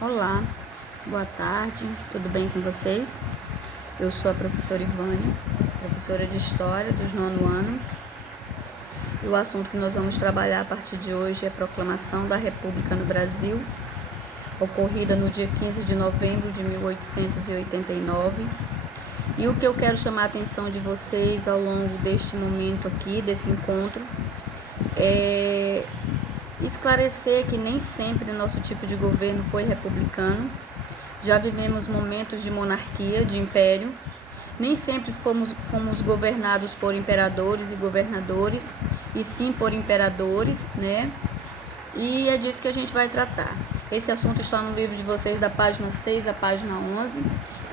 Olá, boa tarde, tudo bem com vocês? Eu sou a professora Ivânia, professora de História dos 9º ano, e o assunto que nós vamos trabalhar a partir de hoje é a proclamação da República no Brasil, ocorrida no dia 15 de novembro de 1889. E o que eu quero chamar a atenção de vocês ao longo deste momento aqui, desse encontro, é esclarecer que nem sempre nosso tipo de governo foi republicano. Já vivemos momentos de monarquia, de império. Nem sempre fomos governados por imperadores e governadores, e sim por imperadores, né? E é disso que a gente vai tratar. Esse assunto está no livro de vocês, da página 6 à página 11.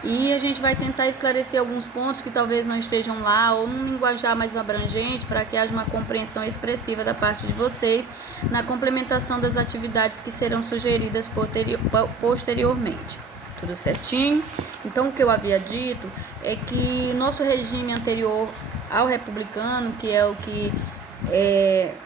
E a gente vai tentar esclarecer alguns pontos que talvez não estejam lá, ou num linguajar mais abrangente, para que haja uma compreensão expressiva da parte de vocês na complementação das atividades que serão sugeridas posteriormente. Tudo certinho? Então, o que eu havia dito é que nosso regime anterior ao republicano, que é o que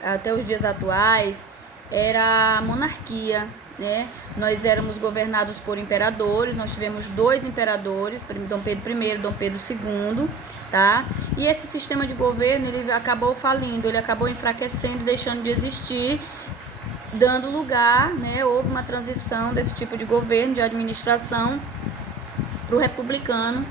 até os dias atuais, era a monarquia, né? Nós éramos governados por imperadores, nós tivemos 2 imperadores, Dom Pedro I e Dom Pedro II, tá? E esse sistema de governo, ele acabou falindo, ele acabou enfraquecendo, deixando de existir, dando lugar, né? Houve uma transição desse tipo de governo, de administração, para o republicano,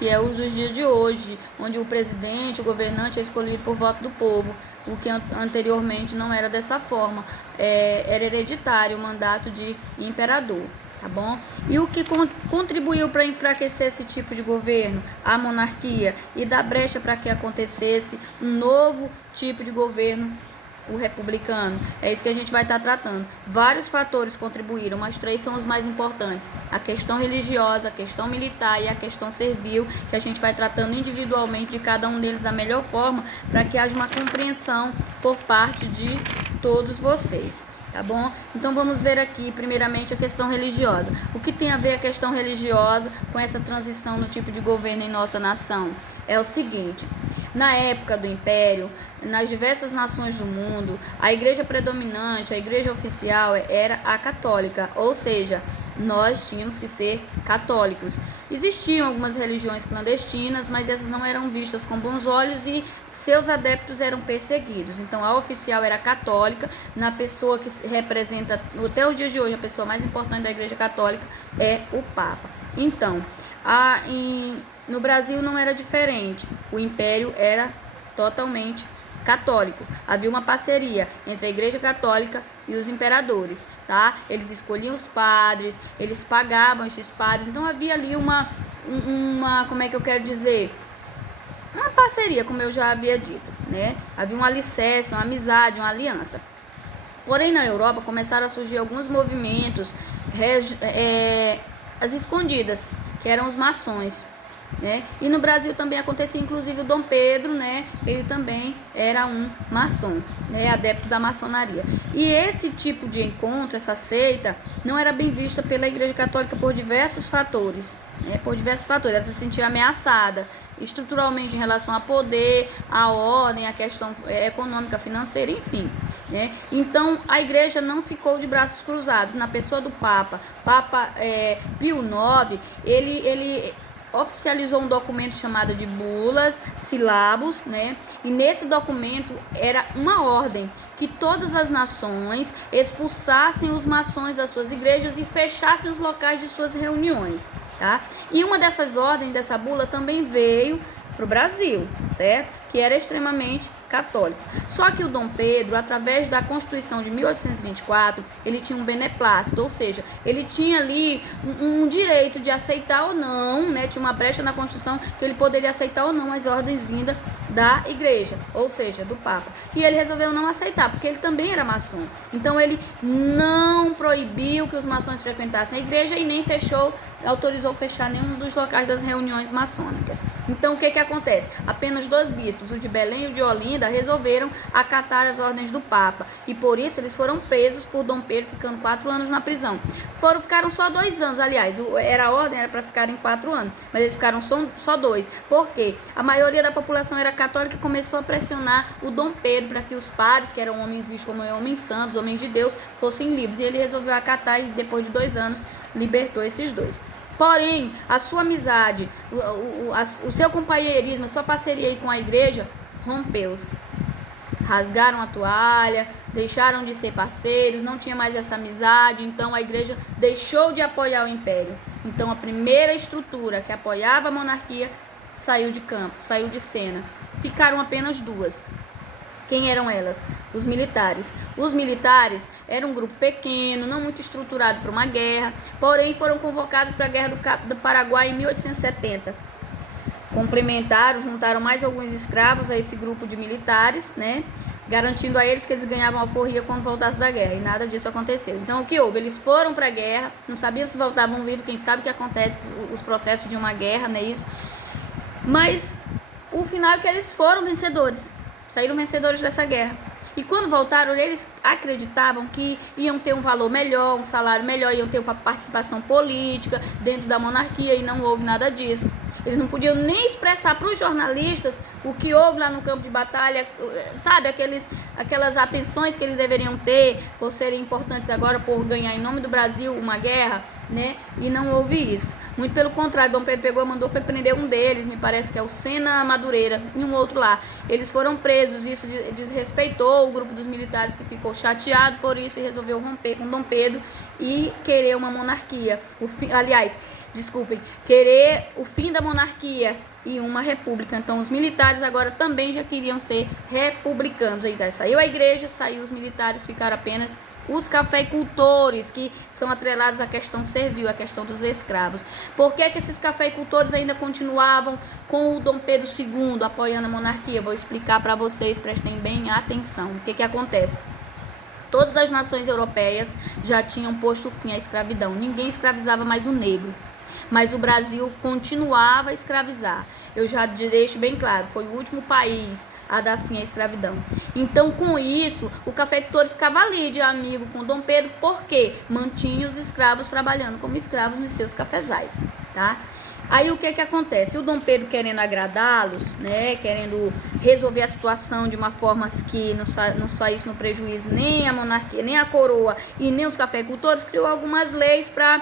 que é os dos dias de hoje, onde o presidente, o governante é escolhido por voto do povo, o que anteriormente não era dessa forma, era hereditário o mandato de imperador, tá bom? E o que contribuiu para enfraquecer esse tipo de governo? A monarquia, e dar brecha para que acontecesse um novo tipo de governo, o republicano. É isso que a gente vai estar tratando. Vários fatores contribuíram, mas 3 são os mais importantes: a questão religiosa, a questão militar e a questão servil, que a gente vai tratando individualmente de cada um deles da melhor forma, para que haja uma compreensão por parte de todos vocês. Tá bom? Então vamos ver aqui primeiramente a questão religiosa. O que tem a ver a questão religiosa com essa transição no tipo de governo em nossa nação? É o seguinte: na época do Império, nas diversas nações do mundo, a igreja predominante, a igreja oficial era a católica, ou seja, nós tínhamos que ser católicos. Existiam algumas religiões clandestinas, mas essas não eram vistas com bons olhos e seus adeptos eram perseguidos. Então a oficial era católica, na pessoa que representa, até os dias de hoje, a pessoa mais importante da igreja católica é o Papa. Então, no Brasil não era diferente, o império era totalmente católico. Havia uma parceria entre a igreja católica e os imperadores, tá? Eles escolhiam os padres, eles pagavam esses padres, então havia ali uma como é que eu quero dizer? Uma parceria, como eu já havia dito, né? Havia um alicerce, uma amizade, uma aliança. Porém, na Europa começaram a surgir alguns movimentos, as escondidas, que eram os maçons, né? E no Brasil também acontecia, inclusive o Dom Pedro, né? Ele também era um maçom, né? Adepto da maçonaria. E esse tipo de encontro, essa seita, não era bem vista pela Igreja Católica por diversos fatores, né? Por diversos fatores. Ela se sentia ameaçada estruturalmente em relação a poder, a ordem, a questão econômica, financeira, enfim, né? Então a igreja não ficou de braços cruzados. Na pessoa do Papa Pio IX, ele oficializou um documento chamado de Bulas Silabus, né? E nesse documento era uma ordem que todas as nações expulsassem os maçons das suas igrejas e fechassem os locais de suas reuniões, tá? E uma dessas ordens, dessa bula, também veio para o Brasil, certo? Que era extremamente católico. Só que o Dom Pedro, através da Constituição de 1824, ele tinha um beneplácito, ou seja, ele tinha ali um direito de aceitar ou não, né? Tinha uma brecha na Constituição que ele poderia aceitar ou não as ordens vindas da igreja, ou seja, do Papa. E ele resolveu não aceitar, porque ele também era maçom. Então ele não proibiu que os maçons frequentassem a igreja e nem autorizou fechar nenhum dos locais das reuniões maçônicas. Então o que acontece? Apenas 2 bispos, o de Belém e o de Olinda, resolveram acatar as ordens do Papa, e por isso eles foram presos por Dom Pedro, ficando 4 anos na prisão. Ficaram só 2 anos, aliás, a ordem era para ficarem 4 anos, mas eles ficaram só 2. Por quê? A maioria da população era católica e começou a pressionar o Dom Pedro para que os padres, que eram homens vistos como homens santos, homens de Deus, fossem livres, e ele resolveu acatar, e depois de 2 anos libertou esses dois. Porém, a sua amizade, o seu companheirismo, a sua parceria aí com a igreja rompeu-se. Rasgaram a toalha, deixaram de ser parceiros, não tinha mais essa amizade, então a igreja deixou de apoiar o império. Então a primeira estrutura que apoiava a monarquia saiu de campo, saiu de cena. Ficaram apenas duas. Quem eram elas? Os militares. Os militares eram um grupo pequeno, não muito estruturado para uma guerra, porém foram convocados para a Guerra do Paraguai em 1870. Complementaram, juntaram mais alguns escravos a esse grupo de militares, né? Garantindo a eles que eles ganhavam alforria quando voltassem da guerra, e nada disso aconteceu. Então o que houve? Eles foram para a guerra, não sabiam se voltavam vivos, quem sabe o que acontece, os processos de uma guerra, não é isso? Mas o final é que eles foram vencedores, saíram vencedores dessa guerra. E quando voltaram, eles acreditavam que iam ter um valor melhor, um salário melhor, iam ter uma participação política dentro da monarquia, e não houve nada disso. Eles não podiam nem expressar para os jornalistas o que houve lá no campo de batalha, sabe, aquelas atenções que eles deveriam ter por serem importantes agora, por ganhar em nome do Brasil uma guerra, né? E não houve isso. Muito pelo contrário, Dom Pedro pegou e mandou foi prender um deles, me parece que é o Sena Madureira, e um outro lá. Eles foram presos, isso desrespeitou o grupo dos militares, que ficou chateado por isso e resolveu romper com Dom Pedro e querer uma monarquia. Querer o fim da monarquia e uma república. Então os militares agora também já queriam ser republicanos. Aí saiu a igreja, saiu os militares, ficaram apenas os cafeicultores, que são atrelados à questão servil, à questão dos escravos. Por que esses cafeicultores ainda continuavam com o Dom Pedro II apoiando a monarquia? Vou explicar para vocês, prestem bem atenção. O que acontece? Todas as nações europeias já tinham posto fim à escravidão. Ninguém escravizava mais o negro. Mas o Brasil continuava a escravizar. Eu já deixo bem claro, foi o último país a dar fim à escravidão. Então, com isso, o cafeicultor ficava ali de amigo com Dom Pedro, porque mantinha os escravos trabalhando como escravos nos seus cafezais, tá? Aí o que acontece? O Dom Pedro, querendo agradá-los, né, querendo resolver a situação de uma forma que não saísse no prejuízo nem a monarquia, nem a coroa e nem os cafeicultores, criou algumas leis para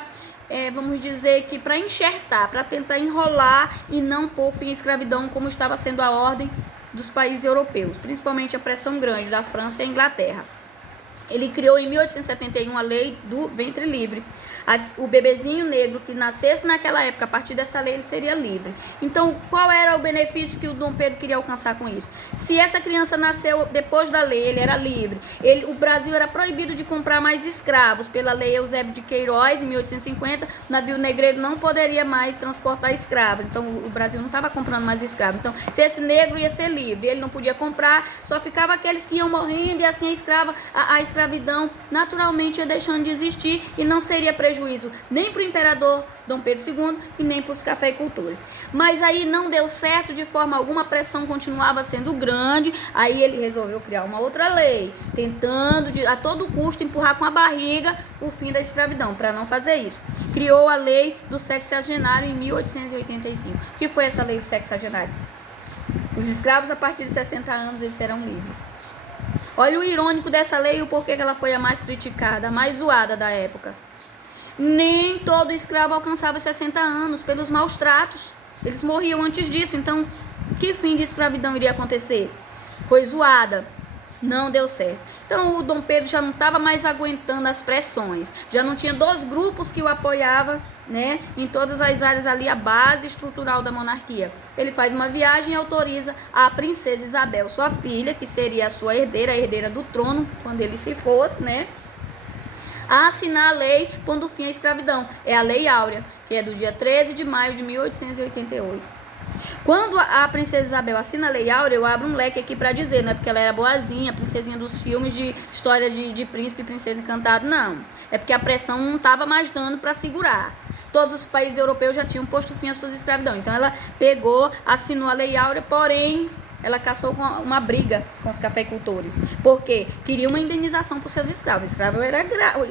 vamos dizer que para enxertar, para tentar enrolar e não pôr fim à escravidão, como estava sendo a ordem dos países europeus, principalmente a pressão grande da França e a Inglaterra. Ele criou em 1871 a lei do ventre livre. O bebezinho negro que nascesse naquela época, a partir dessa lei, ele seria livre. Então, qual era o benefício que o Dom Pedro queria alcançar com isso? Se essa criança nasceu depois da lei, ele era livre. O Brasil era proibido de comprar mais escravos. Pela lei Eusébio de Queiroz, em 1850, o navio negreiro não poderia mais transportar escravos. Então, o Brasil não estava comprando mais escravos. Então, se esse negro ia ser livre, ele não podia comprar, só ficava aqueles que iam morrendo, e assim a escravidão naturalmente ia deixando de existir, e não seria prejuízo nem para o imperador Dom Pedro II e nem para os cafeicultores. Mas aí não deu certo de forma alguma, a pressão continuava sendo grande. Aí ele resolveu criar uma outra lei, tentando a todo custo empurrar com a barriga o fim da escravidão. Para não fazer isso, criou a lei do sexagenário em 1885. O que foi essa lei do sexagenário? Os escravos a partir de 60 anos eles serão livres. Olha o irônico dessa lei e o porquê que ela foi a mais criticada, a mais zoada da época. Nem todo escravo alcançava 60 anos pelos maus tratos. Eles morriam antes disso. Então, que fim de escravidão iria acontecer? Foi zoada. Não deu certo. Então, o Dom Pedro já não estava mais aguentando as pressões. Já não tinha dois grupos que o apoiavam, né, em todas as áreas ali, a base estrutural da monarquia. Ele faz uma viagem e autoriza a princesa Isabel, sua filha, que seria a sua herdeira, a herdeira do trono, quando ele se fosse, né, a assinar a lei pondo fim à escravidão. É a Lei Áurea, que é do dia 13 de maio de 1888. Quando a princesa Isabel assina a Lei Áurea, eu abro um leque aqui para dizer, não é porque ela era boazinha, princesinha dos filmes de história de príncipe e princesa encantado, não. É porque a pressão não estava mais dando para segurar. Todos os países europeus já tinham posto fim à sua escravidão. Então ela pegou, assinou a Lei Áurea, porém ela caçou com uma briga com os cafeicultores, porque queria uma indenização por seus escravos.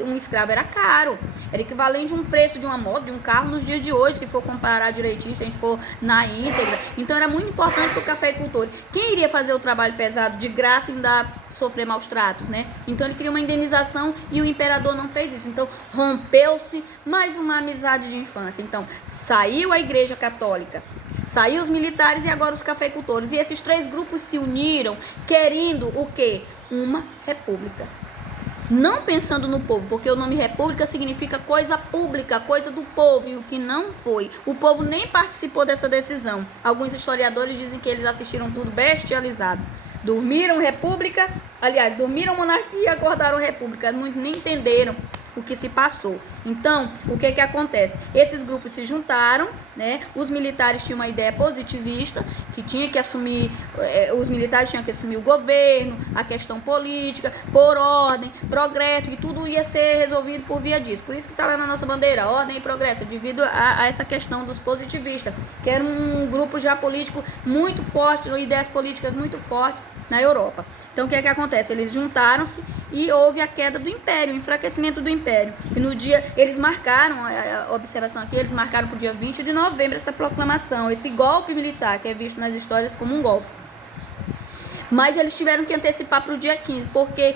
Um escravo era caro, era equivalente a um preço de uma moto, de um carro nos dias de hoje, se for comparar direitinho, se a gente for na íntegra. Então era muito importante para o cafeicultor. Quem iria fazer o trabalho pesado de graça e ainda sofrer maus tratos, né? Então ele queria uma indenização e o imperador não fez isso. Então rompeu-se mais uma amizade de infância. Então saiu a Igreja Católica, saiu os militares e agora os cafeicultores. E esses três grupos se uniram querendo o quê? Uma república. Não pensando no povo, porque o nome república significa coisa pública, coisa do povo, e o que não foi. O povo nem participou dessa decisão. Alguns historiadores dizem que eles assistiram tudo bestializado. Dormiram república, aliás, dormiram monarquia e acordaram república. Muitos nem entenderam o que se passou. Então, o que acontece? Esses grupos se juntaram, né? Os militares tinham uma ideia positivista, que tinha que assumir, os militares tinham que assumir o governo, a questão política, por ordem, progresso, que tudo ia ser resolvido por via disso. Por isso que está lá na nossa bandeira, ordem e progresso, devido a essa questão dos positivistas, que era um grupo já político muito forte, ideias políticas muito fortes na Europa. Então, o que acontece? Eles juntaram-se e houve a queda do Império, o enfraquecimento do Império. E no dia, eles marcaram, a observação aqui, eles marcaram para o dia 20 de novembro essa proclamação, esse golpe militar, que é visto nas histórias como um golpe. Mas eles tiveram que antecipar para o dia 15, porque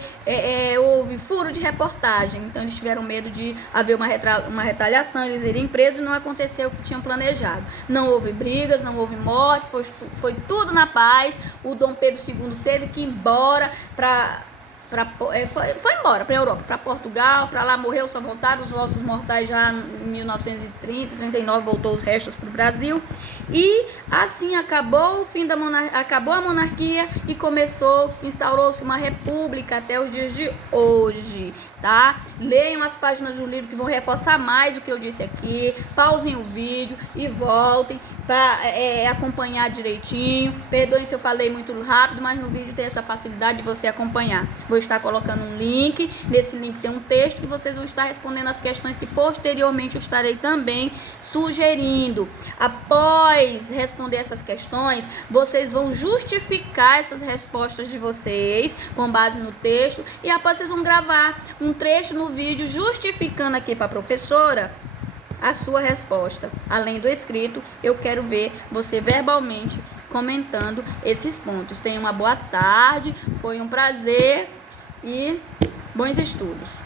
houve furo de reportagem. Então eles tiveram medo de haver uma retaliação, eles irem presos, e não aconteceu o que tinham planejado. Não houve brigas, não houve morte, foi tudo na paz. O Dom Pedro II teve que ir embora foi embora para a Europa, para Portugal, para lá morreu, só voltaram os ossos mortais já em 1930, 39, voltou os restos para o Brasil. E assim acabou o fim da monarquia, acabou a monarquia e instaurou-se uma república até os dias de hoje, tá? Leiam as páginas do livro que vão reforçar mais o que eu disse aqui, pausem o vídeo e voltem para acompanhar direitinho. Perdoem se eu falei muito rápido, mas no vídeo tem essa facilidade de você acompanhar. Vou estar colocando um link, nesse link tem um texto que vocês vão estar respondendo as questões que posteriormente eu estarei também sugerindo. Após responder essas questões, vocês vão justificar essas respostas de vocês com base no texto, e após vocês vão gravar um trecho no vídeo justificando aqui para a professora a sua resposta. Além do escrito, eu quero ver você verbalmente comentando esses pontos. Tenha uma boa tarde, foi um prazer e bons estudos.